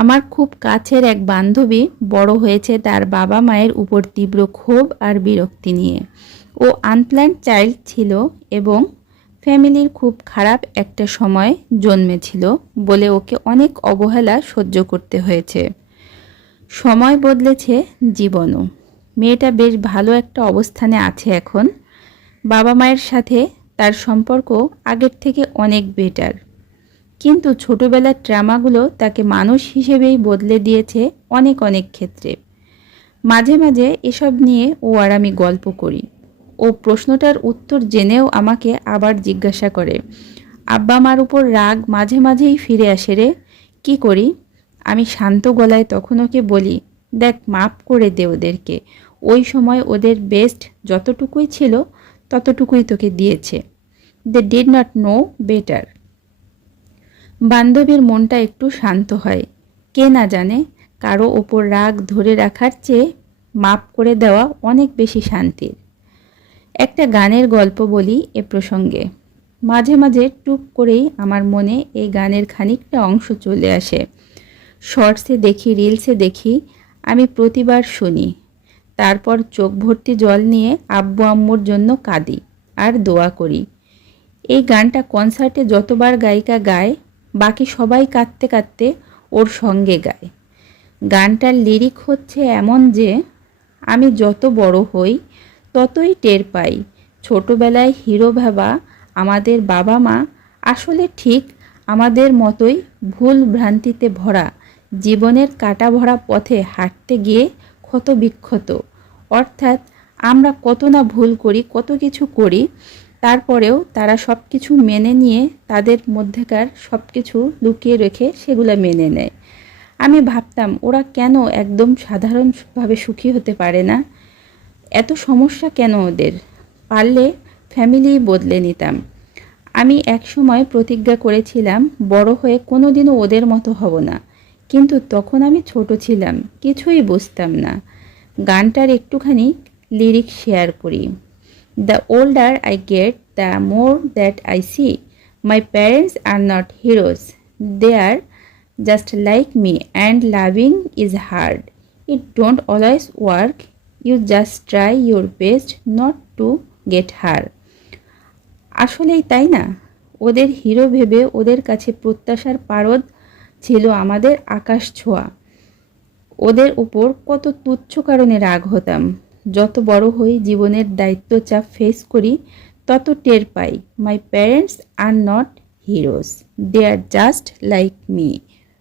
আমার খুব কাছের এক বান্ধবী বড় হয়েছে তার বাবা মায়ের উপর তীব্র ক্ষোভ আর বিরক্তি নিয়ে। ও আনপ্ল্যান্ড চাইল্ড ছিল এবং ফ্যামিলির খুব খারাপ একটা সময় জন্মেছিল বলে ওকে অনেক অবহেলা সহ্য করতে হয়েছে। সময় বদলেছে, জীবনও। মেয়েটা বেশ ভালো একটা অবস্থানে আছে এখন। বাবা মায়ের সাথে তার সম্পর্ক আগের থেকে অনেক বেটার। কিন্তু ছোটবেলার ট্রামাগুলো তাকে মানুষ হিসেবেই বদলে দিয়েছে অনেক অনেক ক্ষেত্রে। মাঝে মাঝে এসব নিয়ে ও আর আমি গল্প করি। ও প্রশ্নটার উত্তর জেনেও আমাকে আবার জিজ্ঞাসা করে। আব্বা মার উপর রাগ মাঝে মাঝেই ফিরে আসে রে, কী করি? আমি শান্ত গলায় তখন ওকে বলি, দেখ, মাপ করে দে ওদেরকে। ওই সময় ওদের বেস্ট যতটুকুই ছিল ততটুকুই তোকে দিয়েছে। They did not know better. বান্ধবীর মনটা একটু শান্ত হয়। কে না জানে, কারো ওপর রাগ ধরে রাখার চেয়ে মাপ করে দেওয়া অনেক বেশি শান্তির। একটা গানের গল্প বলি এ প্রসঙ্গে। মাঝে মাঝে টুক করেই আমার মনে এই গানের খানিকটা অংশ চলে আসে। শর্টসে দেখি, রিলসে দেখি, আমি প্রতিবার শুনি। তারপর চোখ ভর্তি জল নিয়ে আব্বু আম্মুর জন্য কাঁদি আর দোয়া করি। এই গানটা কনসার্টে যতবার গায়িকা গায়, বাকি সবাই কাঁদতে কাঁদতে ওর সঙ্গে গায়। গানটার লিরিক হচ্ছে এমন যে, আমি যত বড় হই ততই টের পাই ছোটবেলায় হিরো ভাবা আমাদের বাবা মা আসলে ঠিক আমাদের মতোই ভুল ভ্রান্তিতে ভরা জীবনের কাটা ভরা পথে হাঁটতে গিয়ে ক্ষত বিক্ষত। অর্থাৎ আমরা কত না ভুল করি, কত কিছু করি, তারপরেও তারা সব কিছু মেনে নিয়ে তাদের মধ্যেকার সব কিছু লুকিয়ে রেখে সেগুলো মেনে নেয়। আমি ভাবতাম ওরা কেন একদম সাধারণভাবে সুখী হতে পারে না, এত সমস্যা কেন ওদের? পারলে ফ্যামিলি বদলে নিতাম। আমি একসময় প্রতিজ্ঞা করেছিলাম বড় হয়ে কোনোদিনও ওদের মতো হব না, কিন্তু তখন আমি ছোট ছিলাম, কিছুই বুঝতাম না। গানটার একটুখানি লিরিক শেয়ার করি। The older I get, the more that I see. My parents are not heroes. They are just like me, and loving is hard. It don't always work. You just try your best not to get hurt. আসলেই তাই না? ওদের hero ভেবে ওদের কাছে প্রত্যাশার পারদ ছিল আমাদের আকাশ ছোঁয়া। ওদের উপর কত তুচ্ছ কারণে রাগ হতাম। যত বড় হই, জীবনের দায়িত্ব চাপ ফেস করি, তত টের পাই my parents are not heroes, they are just like me.